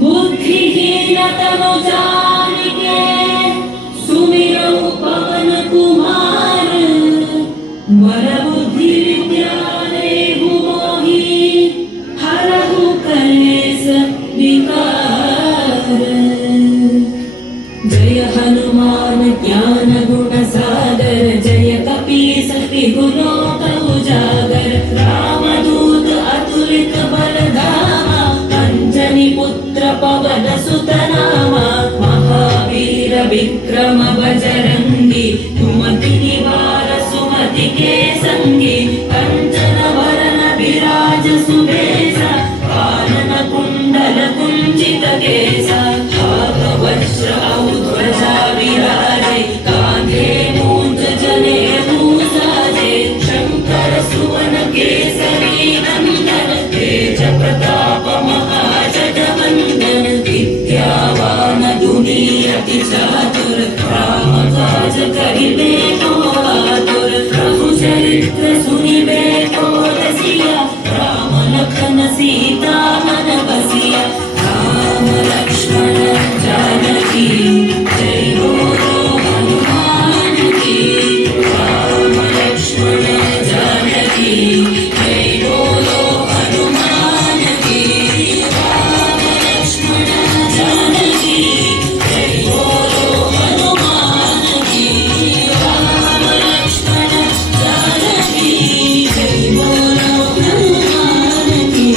बुद्धिहीनतनु जानिके सुमिरौ पवन कुमार वर बुद्धि विद्या देहु मोहि हरहु कलेश विकार। जय हनुमान ज्ञान गुण सागर जय कपीस तिहु लोक उजागर। रामदूत अतुलित बल धामा अंजनी पुत्र पवन सुत नामा। महावीर विक्रम बजरंगी सुमति निवार सुमति के संगी। कंचन वरण विराज सुबेसा कानन कुंडल कुंचित केसा। वज्र ध्वजा विराजे कांधे मूंज जनेऊ साजे। शंकर सुवन केसरी नंदन तेज प्रताप महाजगवंदन। विद्यावान गुणी अति चातुर राम काज करिबे को आतुर। प्रभु चरित्र सुनिबे को रसिया राम लखन सीता मन बसिया। राम लक्ष्मण जानकी जय बोलो हनुमान की। राम लक्ष्मण जानकी जय बोलो हनुमान की। राम लक्ष्मण जानकी जय बोलो हनुमान की। राम लक्ष्मण जानकी जय बोलो हनुमान की।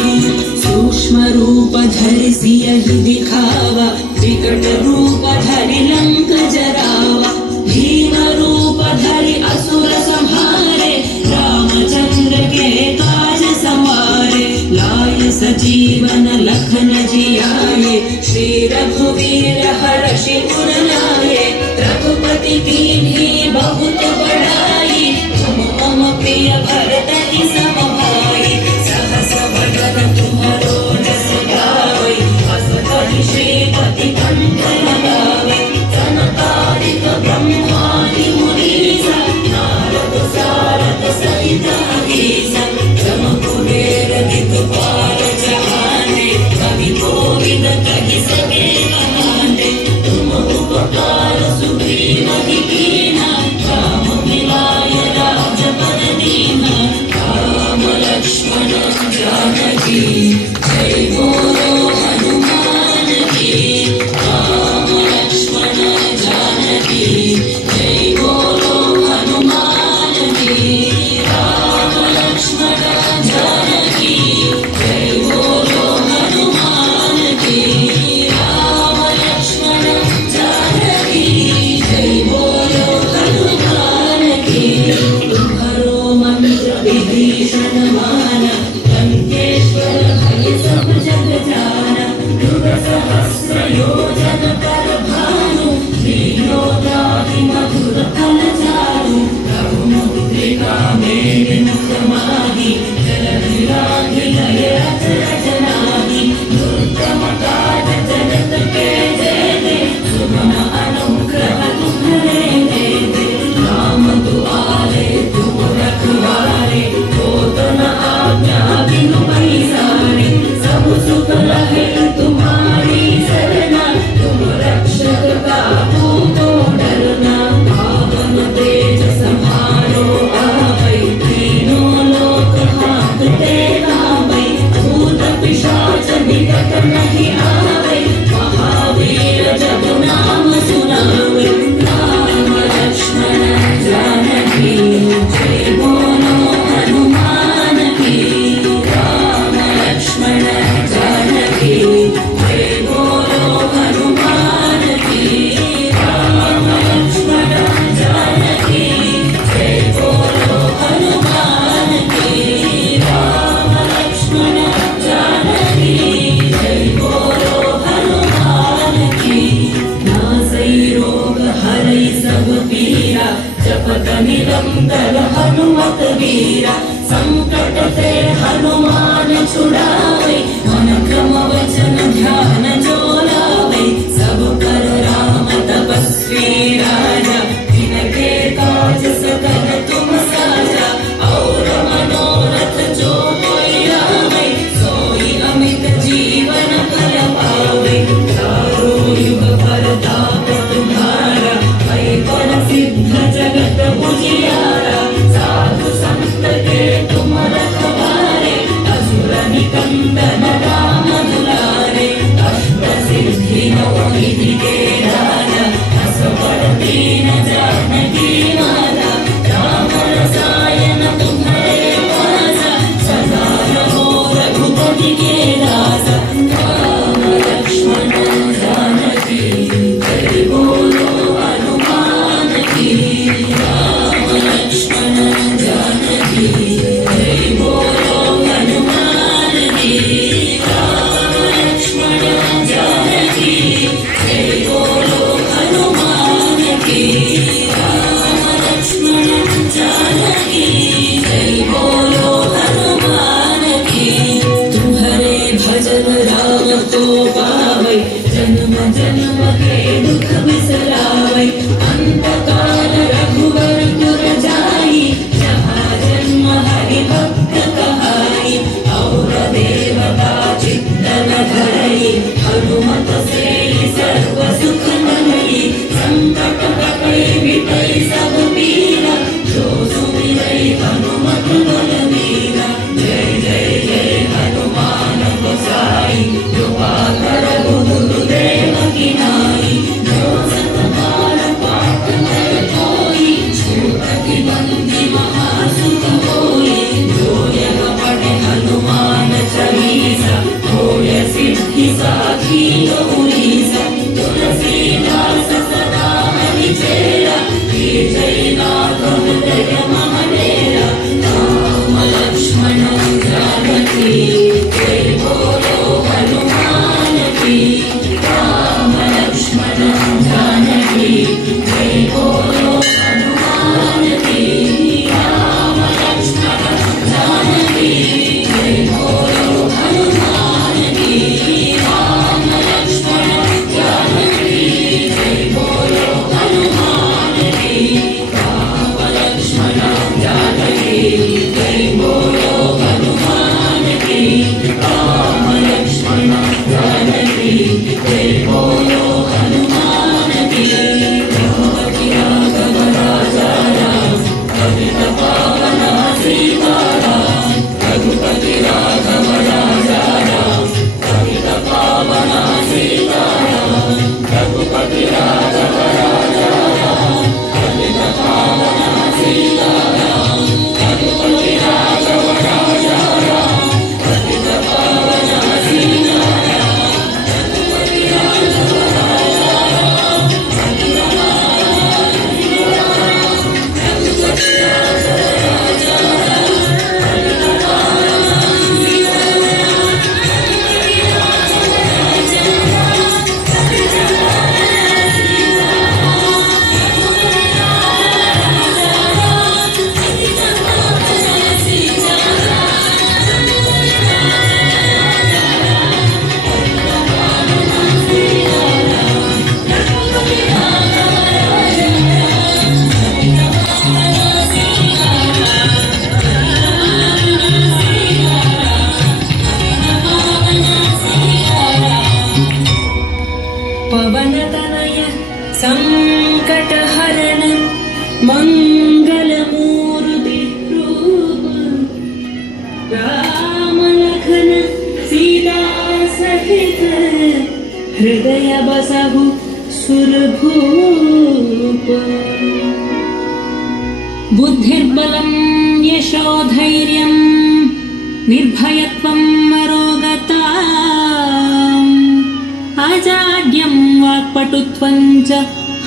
सूक्ष्म रूप धरि सियहि दिखावा विकट रूप धरि लंक जरावा। भीम रूप धरि असुर संहारे रामचंद्र के काज संवारे। लाय सजीवन लखन जियाए श्री रघुवीर हर्षि उर लाए। रघुपति कीन्ही बहुत बड़ाई तुम मम प्रिय भरतहि सम भाई। सहस वदन तुम्हरो जस गावै अस कहि श्रीपति कंठ लगावै। सनकादिक ब्रह्मादि मुनीसा नारद सारद सहित अहिसा। जम कुबेर दिक्पाल जहाने कवि कोविद कहि सके कहाने। तुम उपकार सुग्रीव कीन्हा राम मिलाय राजपद दीन्हा। राम लक्ष्मण जानकी जय बोलो हनुमान की। राम लक्ष्मण जानकी जय बोलो हनुमान की। राम लक्ष्मण जानकी जय बोलो हनुमान की। राम लक्ष्मण जानकी जय बोलो हनुमान की। तुम्हारो मंत्र विभीषण माना लंकेश्वर भय सब जग जाना। युग सहस्र योजन कर भानु लीलोताहि मधुर फल चारु। रघुमुद्रिका मेलि मुख माहि जलधि राधि लय अचरज नाहि। दुर्गम काज जगत के जेते सुगम अनुग्रह तुम्हरे देते। राम दुआरे तुम रखवारे होत न आज्ञा बिनु पैसारे। सब सुख लहे तुम्हारी सरना तुम रक्षक काहू को डरना। पावन तेज समारो आवै तीनों लोक हांकते गावै। भूत पिशाच निकट नहीं आवै महावीर जब नाम सुनावै। राम लक्ष्मण जानकी जय बोलो हनुमान की। राम लक्ष्मण जानकी जय बोलो हनुमान की। राम लक्ष्मण जानकी जय बोलो हनुमान की। राम लक्ष्मण जानकी जय बोलो हनुमान की। नासै रोग हरै सब पीरा जपत निरंतर हनुमत वीरा। संकट ते हनुमान छुड़ावे मन क्रम वचन ध्यान जो लावे। सब पर राम तपस्वी राजा जिनके काज सकल तुम साजा। और मनोरथ जो कोई लावे सोई अमित जीवन राम को पावै जन्म जन्म के दुख बिसरावै अंत काल रघुवर पुर जाई जहाँ जन्म हरि भक्त कहाई और देवता चित्तन धरई हनुमत से सर्व सुख नई संकट कटै मिटै सब पीरा जो सुमिरै हनुमत बलवीरा जय जय जय हनुमान गोसाई कृपा कर गुरुदेव की नाई जो सत बार पाठ कर कोई छूट की बंदी महासुख होई जो यह पढ़े हनुमान चालीसा होय सिद्धि साखी गौरीसा तुलसीदास सदा हरिचेरा जय नाथ हृदय महाडेरा राम लक्ष्मण जानकी जय बोलो हनुमान की राम लक्ष्मण जानकी जय बोलो हनुमान की राम लक्ष्मण जानकी जय बोलो हनुमान की राम लक्ष्मण जानकी जय बोलो हनुमान की राम लक्ष्मण जानकी जय बोलो हनुमान की राम लक्ष्मण जानकी जय बोलो हनुमान की रघुपति राघव राजा राम पतित पावन सीताराम रघुपति राघव राजा राम पतित पावन सीताराम रघुपति राघव राजा राम पतित पावन सीताराम रघुपति राघव राजा राम पतित पावन सीताराम रघुपति राघव राजा राम पतित पावन सीताराम रघुपति राघव राजा राम पतित पावन सीताराम रघुपति राघव राजा राम पतित पावन पवनतनय संकटहरण मंगलमूर्ति रूप राम लखन सीता सहित हृदय बसहु सुरभूप बुद्धिर्बलं यशोधैर्यं निर्भयत्वं अरोगता अजाड्यं वाक्पटुत्वं च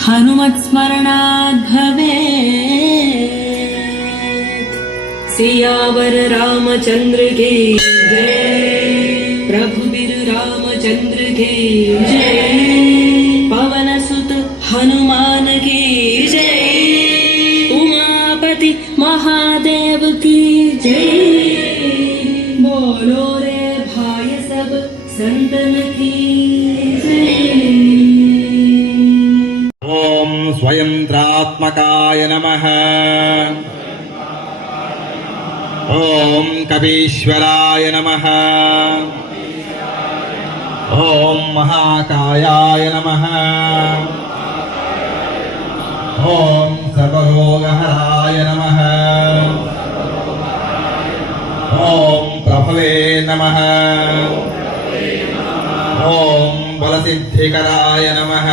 हनुमत्स्मरणाद् भवेत् सियावर रामचंद्र की जय प्रभुवीर रामचंद्र की जय पवन सुत हनुमान की जय उमापति महादेव की जय बोलो रे भाई सब संतन की ओम स्वयंत्रात्मकाय नमः। ओम कपीश्वराय नमः। ओम महाकायाय नमः। ओम सर्वरोगहराय नमः। ओम प्रभवे नमः। ओम बलसिद्धिकराय नमः।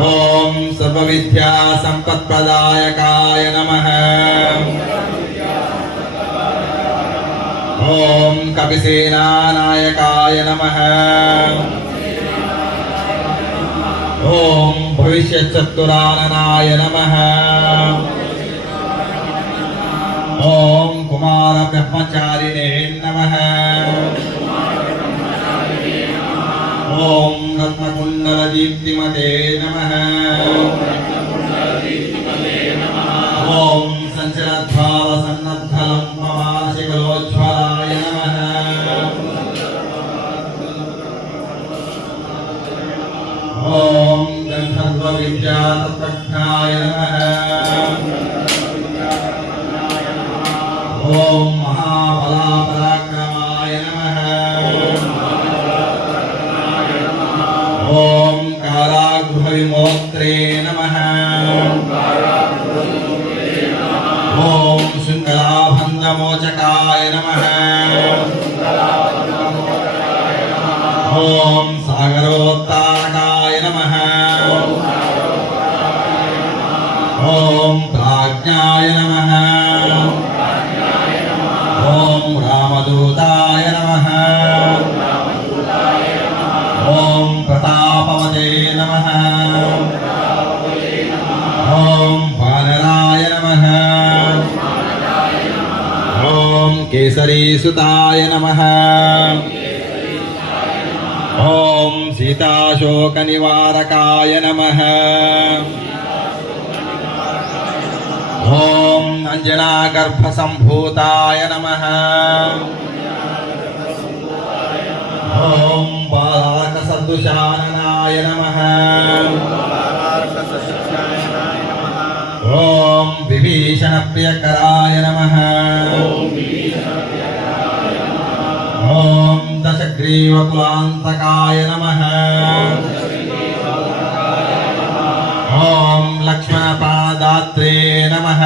ओम सर्वविद्या संपत्प्रदायकाय नमः। ओम कपिसेनानायकाय नमः। ओम भविष्यचतुराननाय नमः। ओम कुमार ब्रह्मचारिणे नमः। ओम रत्नकुण्डलदीप्तिमते नमः। ओम संचलद्भावसन्नद्धलम्बमानसिकलोज्ज्वलाय नमः। विद्यातत्त्वज्ञाय नमः ॐ महाबलापराक्रमाय नमः ॐ कारागृहविमोक्त्रे नमः ॐ शृङ्खलाभङ्गमोचकाय नमः ॐ सागरोत्तारकाय नमः ॐ प्राज्ञाय नमः ॐ रामदूताय नमः ॐ प्रतापवते नमः ॐ वानराय नमः ॐ केसरीसुताय नमः ॐ सीताशोकनिवारकाय नमः ॐ अञ्जनागर्भसम्भूताय नमः ॐ बालकसदृशाननाय नमः ॐ विभीषणप्रियकराय नमः ॐ दशग्रीवकुलान्तकाय नमः ॐ लक्ष्मणपादात्रे नमः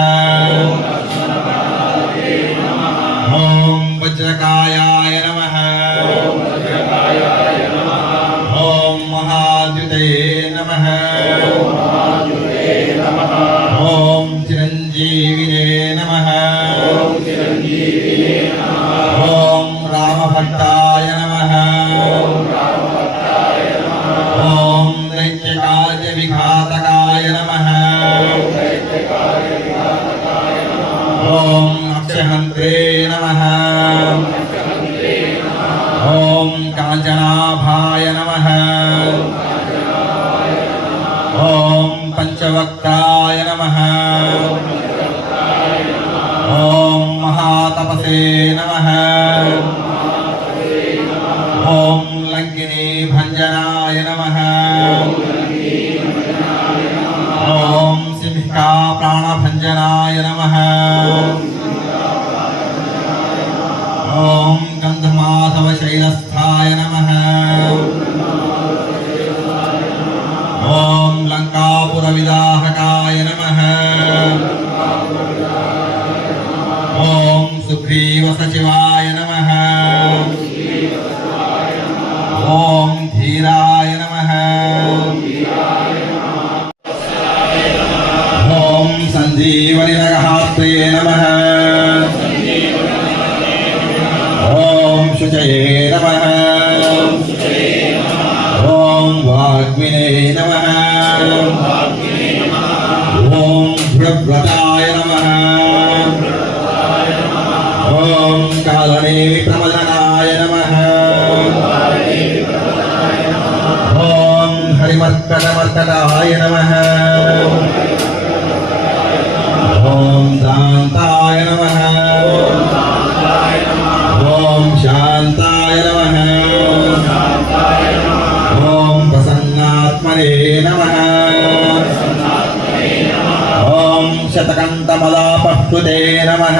ॐ वज्रकायाय नमः ॐ महाद्युते नमः ॐ चिरञ्जीविने नमः ॐ रामभक्ताय नमः ॐ दैत्यकार्यविघातकाय नमः ॐ अक्षहन्त्रे नमः ॐ काञ्चनाभाय नमः ॐ पञ्चवक्त्राय नमः ॐ महातपसे नमः ॐ लङ्किनी भञ्जनाय नमः ॐ सिंहिका प्राणभञ्जनाय नमः ॐ गन्धमाधवशैलस्थाय नमः ॐ लङ्कापुरविदाहकाय नमः ॐ सुग्रीवसचिवाय नमः ॐ धीराय नमः ॐ सञ्जीवनिनगहात्रे नमः ॐ शुचये नमः ॐ वाग्मिने नमः ॐ दृढव्रताय नमः ॐ कालनेमिप्रमदनाय नमः ॐ हरिमर्कटमर्कटाय नमः ॐ शान्ताय नमः ॐ शान्ताय नमः ॐ प्रसन्नात्मने नमः ॐ शतकण्ठमलापष्टुते नमः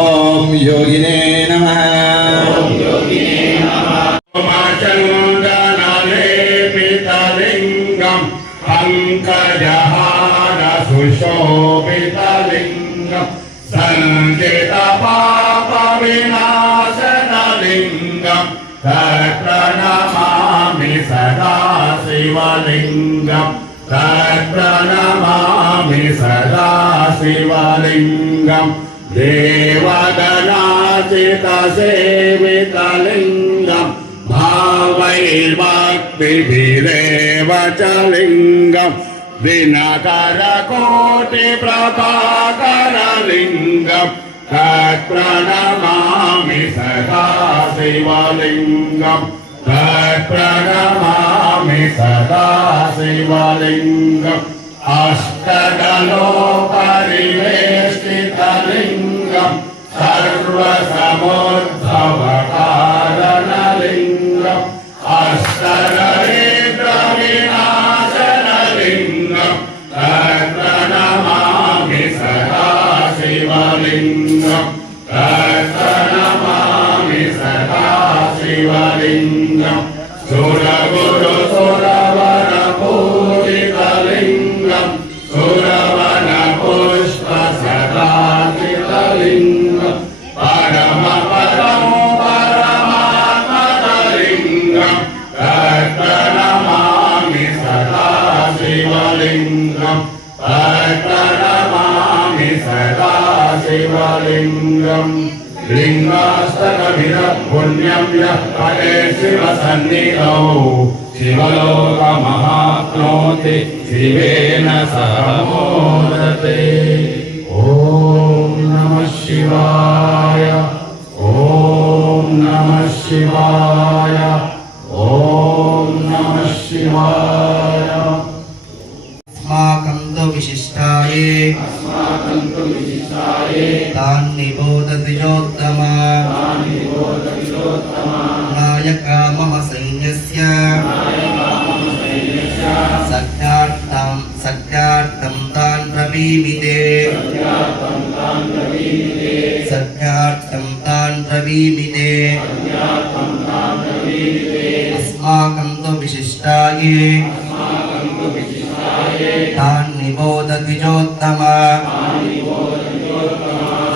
ॐ योगिने नमः चन्दनलेपितलिङ्गम् पङ्कजहारसुशोभितलिङ्गम् सञ्चितपापविनाशनलिङ्गम् तत्प्रणमामि सदा शिवलिङ्गम् तत्प्रणमामि सदा शिवलिङ्गम् देवगणाचितसेवितलिङ्गम् भावैर्भक्तिभिरेव च लिङ्गम् दिनकरकोटिप्रभाकरलिङ्गम् तत्प्रणमामि सदा शिवलिङ्गम् तत्प्रणमामि सदा शिवलिङ्गम् अष्टदलोपरिवेष्टितलिङ्गम् सर्वसमुद्भवकारणलिङ्गम् अष्टदले तत्प्रणमामि सदा शिवलिङ्गं सुरगुरु सुरवरपूजितलिङ्गं सुरवनपुष्प सदाशिवलिङ्गं परमपदं परमात्मलिङ्गं तत्प्रणमामि सदा शिवलिङ्गं तत्प्रणमामि सदा शिवलिङ्गं लिङ्गास्तकमिदं पुण्यं यः पठे शिवसन्निधौ शिवलोकमहाप्नोति शिवेन सह मोदते। ॐ नमः शिवाय ॐ नमः शिवाय ॐ नमः शिवाय। अस्माकं तु विशिष्टाये तान्निबोधद्विजोत्तमा नायका मम सैन्यस्य सख्यार्थं तान् ब्रवीमि ते अस्माकं तु विशिष्टाये तान्निबोधद्विजोत्तमा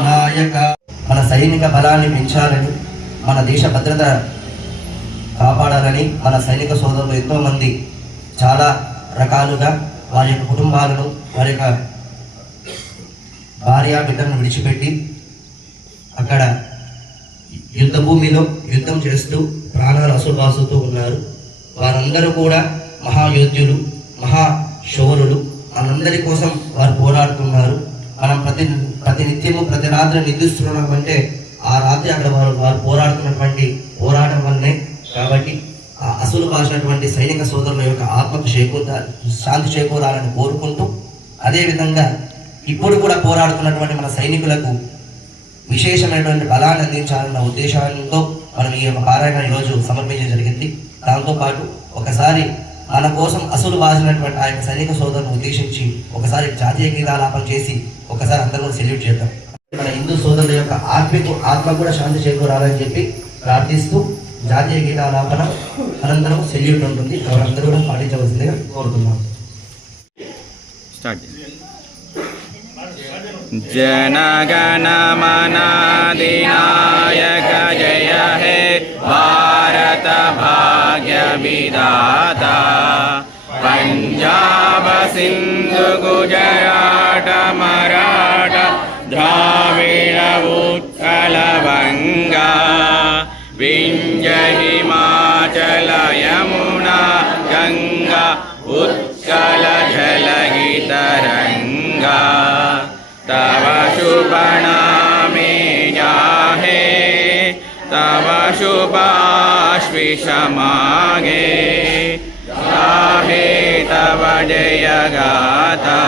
నాయక. మన సైనిక బలాన్ని పెంచాలని, మన దేశ భద్రత కాపాడాలని మన సైనిక సోదరులు ఎంతోమంది చాలా రకాలుగా వారి యొక్క కుటుంబాలను, వారి యొక్క భార్య బిడ్డలను విడిచిపెట్టి అక్కడ యుద్ధ భూమిలో యుద్ధం చేస్తూ ప్రాణాలు అసుబాసుతూ ఉన్నారు. వారందరూ కూడా మహాయోధ్యులు, మహాశౌరులు. మనందరి కోసం వారు పోరాడుతున్నారు. మనం ప్రతినిత్యము ప్రతి రాత్రి నిద్రిస్తున్నామంటే ఆ రాత్రి అక్కడ వారు పోరాడుతున్నటువంటి పోరాటం వల్లనే. కాబట్టి ఆ అసలు బాసినటువంటి సైనిక సోదరుల యొక్క ఆత్మకు శాంతి చేకూరాలని కోరుకుంటూ, అదేవిధంగా ఇప్పుడు కూడా పోరాడుతున్నటువంటి మన సైనికులకు విశేషమైనటువంటి బలాన్ని అందించాలన్న ఉద్దేశంతో మనం ఈ యొక్క పారాయణ ఈరోజు సమర్పించడం జరిగింది. దాంతోపాటు ఒకసారి మన కోసం అసలు బాసినటువంటి ఆ యొక్క సైనిక సోదరులను ఉద్దేశించి ఒకసారి జాతీయ గీతాలాపన చేసి ఒకసారి అందరూ సెల్యూట్ చేద్దాం. మన హిందూ సోదరుల యొక్క ఆత్మ కూడా శాంతి చేకూరాలని చెప్పి ప్రార్థిస్తూ జాతీయ గీతాలాపన అనంతరం సెల్యూట్ ఉంటుంది. అందరూ కూడా పాటించవలసిందిగా కోరుతున్నాం. जनगण मन अधिनायक जय हे भारत भाग्य विधाता पंजाब सिंधु गुजरात मराठा द्राविड़ उत्कल बंगा विंध्य हिमाचल यमुना गंगा उत्कल जलधि तरंगा तव शुभ नामे जाहे तव शुभाश्विष मागे जाहे तव जय गाथा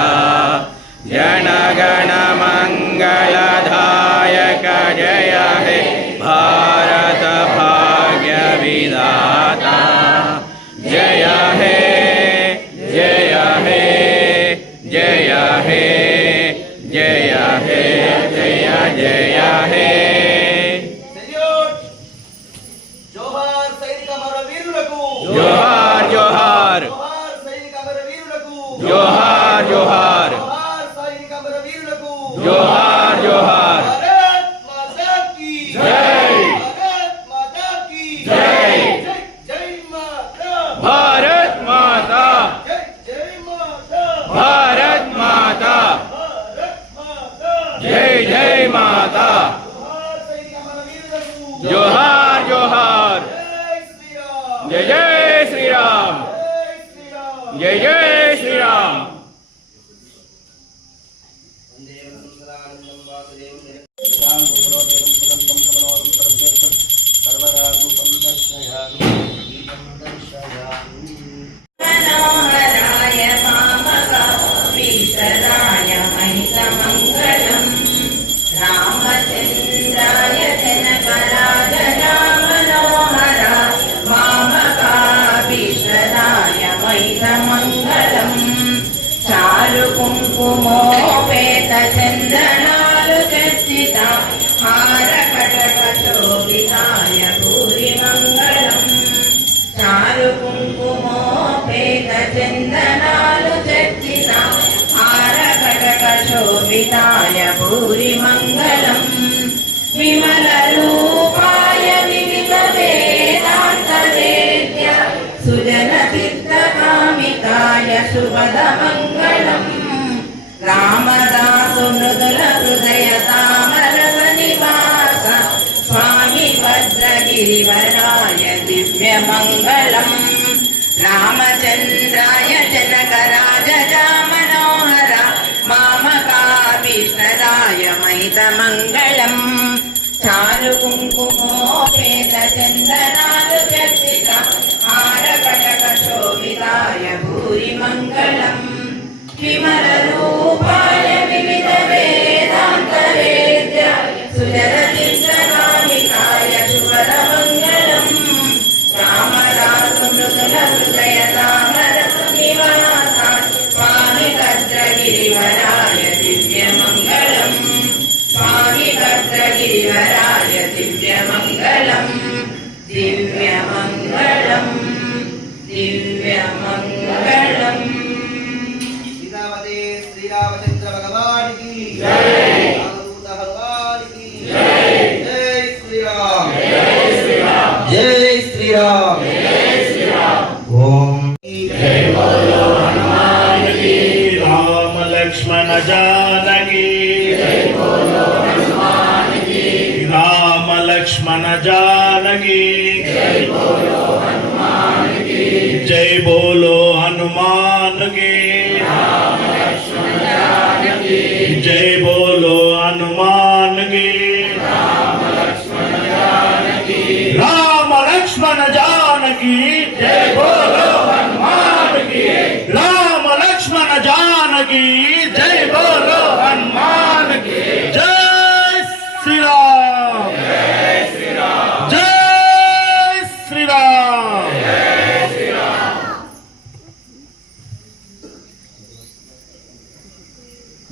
जनगण मंगलदायक जय हे भारत भाग्य विधाता जय हे जय हे जय हे जय हे जय जय हे। జోహార్ సైనిక అమరవీరులకు, जोहार जोहार జోహార్ సైనిక అమరవీరులకు, जोहार जोहार జోహార్ సైనిక అమరవీరులకు, जोहार जोहार భారత్ మాతా కీ జై, భారత్ మాతా కీ జై, జై మాతా, भारत माता జై మాతా, भारत माता భారత్ మాతా, जय जय माता జోహార్ సైనిక అమరవీరులకు, जोहार जोहार జై శ్రీరామ్, जय जय श्री राम జై శ్రీరామ్, जय जय श्री राम। मनोहराय मामकाभीष्टदाय महितमङ्गलम् रामचन्द्राय जनकराज रामनोहरा मामकाभीष्टदाय महितमङ्गलम् चारु कुङ्कुमोपेत चन्दनालु चर्चिता हारकटकशोभिताय भूरिमङ्गलम् चारुकुङ्कुमोपेतचन्दनालु चर्चिता हारकटकशोभिताय भूरिमङ्गलम् विमलरूपाय विविधवेदान्तवेद्य सुजनचित्तकामिताय शुभदमङ्गलम् रामदासु मृदुल हृदय तामरसनिवास स्वामी भद्रगिरिवराय दिव्यमङ्गलम् रामचन्द्राय जनकराजजामनोहर मामकाभीष्टदाय महितमङ्गलम् चारुकुङ्कुमोपेतचन्दनालु चर्चिता हारकटकशोभिताय भूरिमङ्गलम् विमलरूपाय विविधवेदान्तवेद्य सुजनचित्तकामिताय शुभदमङ्गलम् रामदासु मृदुल हृदय तामरसनिवास स्वामी भद्रगिरिवराय दिव्यमङ्गलम् स्वामी भद्रगिरिवराय दिव्यमङ्गलम् दिव्यमङ्गलम् दिव्यमङ्गलम् श्री रामचंद्र भगवान की जय, रामदूत भगवान की जय। जय श्री राम, जय श्री राम, जय श्री राम, जय श्री राम। ओम जय बोलो हनुमान की राम लक्ष्मण जानकी जय बोलो हनुमान की राम लक्ष्मण जानकी जय बोलो हनुमान की जय बोलो हनुमान की राम लक्ष्मण जानकी जय बोलो हनुमान की राम लक्ष्मण जानकी राम लक्ष्मण जानकी जय बोलो हनुमान की राम लक्ष्मण जानकी जय बोलो हनुमान की जय श्री राम, जय श्री राम, जय श्री राम, जय श्री राम।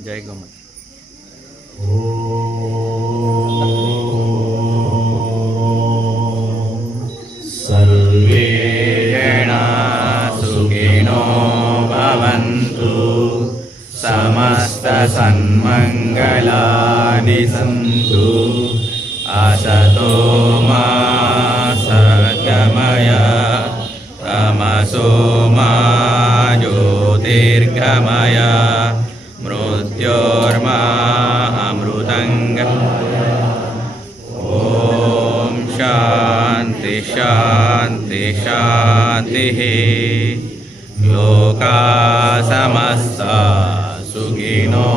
जय गोमाता। सर्वे जनाः सुखिनो भवन्तु समस्तसन्मङ्गलानि सन्तु असतो मा सद्गमय तमसो मा ज्योतिर्गमय मृत्योर्मा अमृतङ्गमय। ॐ शान्ति शान्ति शान्तिः लोका समस्ता सुखिनो